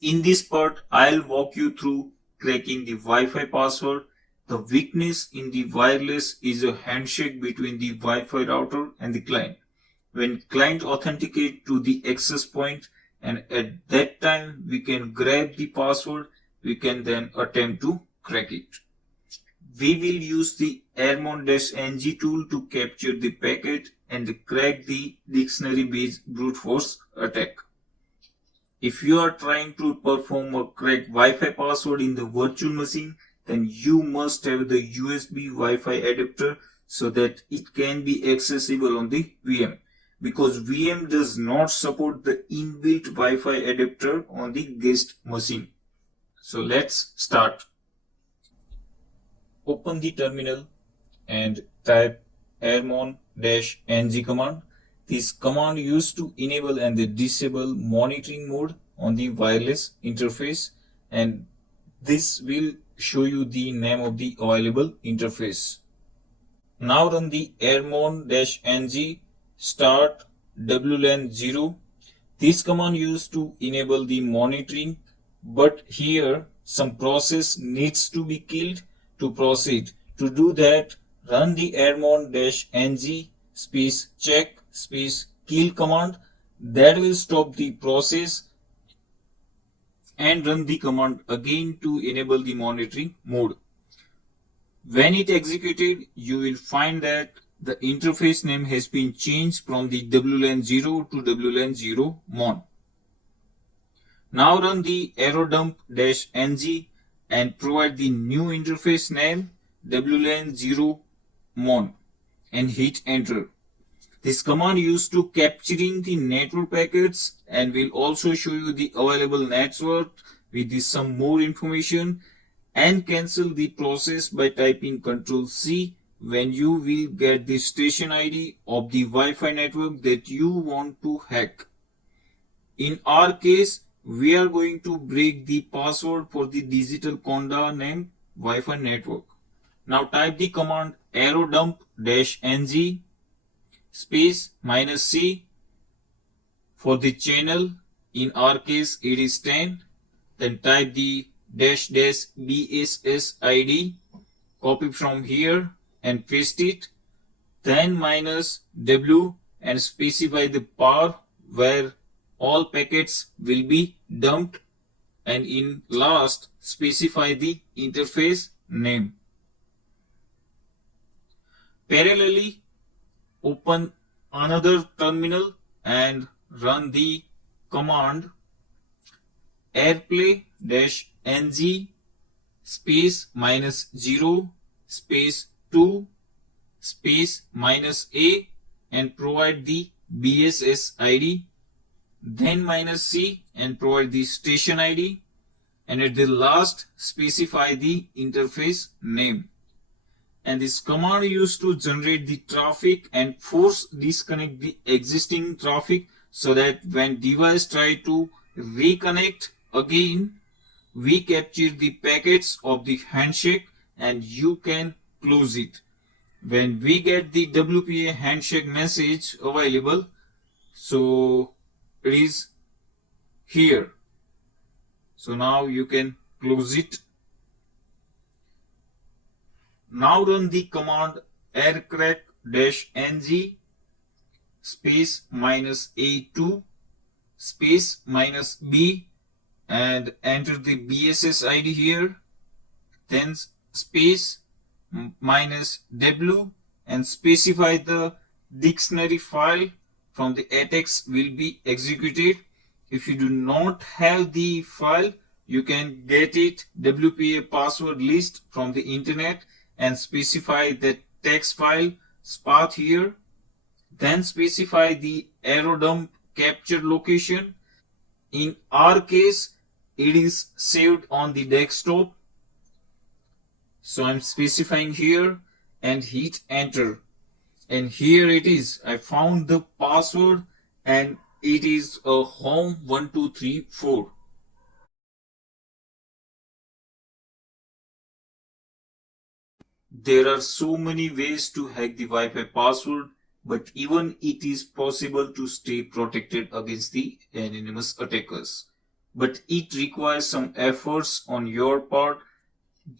In this part, I'll walk you through cracking the Wi-Fi password. The weakness in the wireless is a handshake between the Wi-Fi router and the client. When client authenticate to the access point, and at that time we can grab the password, we can then attempt to crack it. We will use the airmon-ng tool to capture the packet and crack the dictionary-based brute force attack. If you are trying to perform a crack Wi-Fi password in the virtual machine, then you must have the USB Wi-Fi adapter so that it can be accessible on the VM. Because VM does not support the inbuilt Wi-Fi adapter on the guest machine. So let's start. Open the terminal and type airmon-ng command. This command used to enable and disable monitoring mode on the wireless interface, and this will show you the name of the available interface. Now run the airmon-ng start WLAN 0. This command used to enable the monitoring, but here some process needs to be killed to proceed. To do that, run the airmon-ng space check space kill command. That will stop the process, and run the command again to enable the monitoring mode. When it executed, you will find that the interface name has been changed from the WLAN 0 to WLAN 0 mon. Now run the aerodump-ng and provide the new interface name WLAN 0 mon and hit enter. This command used to capturing the network packets and will also show you the available network with some more information, and cancel the process by typing Ctrl+C when you will get the station ID of the Wi-Fi network that you want to hack. In our case, we are going to break the password for the digital conda named Wi-Fi network. Now type the command aerodump-ng space -c for the channel. In our case it is 10. Then type the --bss id, copy from here and paste it, then -w and specify the path where all packets will be dumped, and in last specify the interface name. Parallelly, open another terminal and run the command airplay-ng space -0 space 2 space -a and provide the BSS ID, then -c and provide the station ID, and at the last specify the interface name. And this command used to generate the traffic and force disconnect the existing traffic, so that when device try to reconnect again, we capture the packets of the handshake and you can close it. When we get the WPA handshake message available, so it is here. So now you can close it. Now run the command aircrack-ng space -a2 space -b and enter the BSS ID here, then space -w and specify the dictionary file from the attacks will be executed. If you do not have the file, you can get it WPA password list from the internet and specify the text file path here, then specify the aerodump capture location. In our case, it is saved on the desktop, so I'm specifying here and hit enter, and here it is. I found the password and it is a home1234. There are so many ways to hack the Wi-Fi password, but even it is possible to stay protected against the anonymous attackers. but it requires some efforts on your part.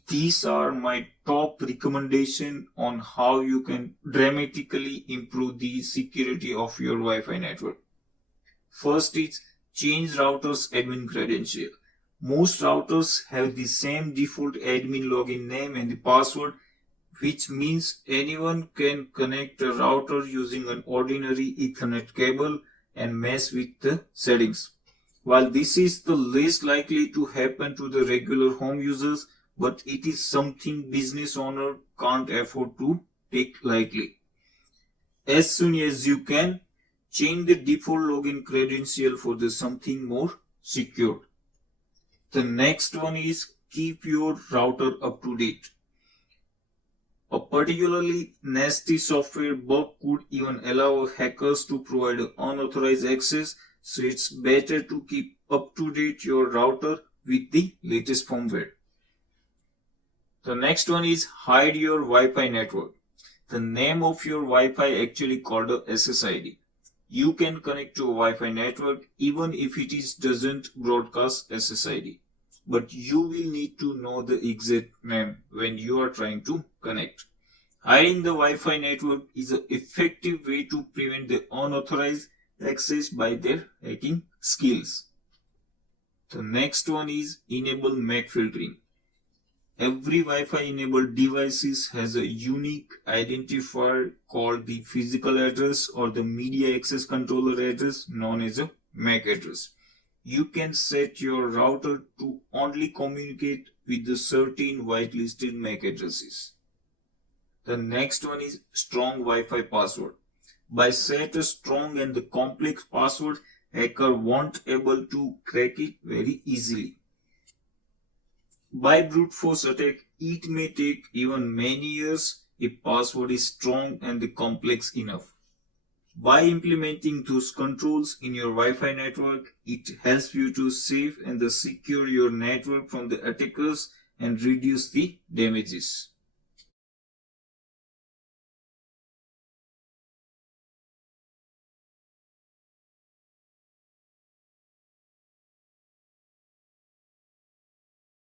These are my top recommendation on how you can dramatically improve the security of your Wi-Fi network. First is change router's admin credential. Most routers have the same default admin login name and the password, which means anyone can connect a router using an ordinary Ethernet cable and mess with the settings. While this is the least likely to happen to the regular home users, but it is something business owner can't afford to take lightly. As soon as you can, change the default login credential for the something more secure. The next one is keep your router up to date. A particularly nasty software bug could even allow hackers to provide unauthorized access, so it's better to keep up to date your router with the latest firmware. The next one is hide your Wi-Fi network. The name of your Wi-Fi actually called a SSID. You can connect to a Wi-Fi network even if it doesn't broadcast SSID. But you will need to know the exact name when you are trying to connect. Hiding the Wi-Fi network is an effective way to prevent the unauthorized access by their hacking skills. The next one is enable MAC filtering. Every Wi-Fi enabled device has a unique identifier called the physical address or the media access controller address known as a MAC address. You can set your router to only communicate with the certain whitelisted MAC addresses. The next one is strong Wi-Fi password. By set a strong and the complex password, hacker won't able to crack it very easily. By brute force attack, it may take even many years if password is strong and complex enough. By implementing those controls in your Wi-Fi network, it helps you to save and secure your network from the attackers and reduce the damages.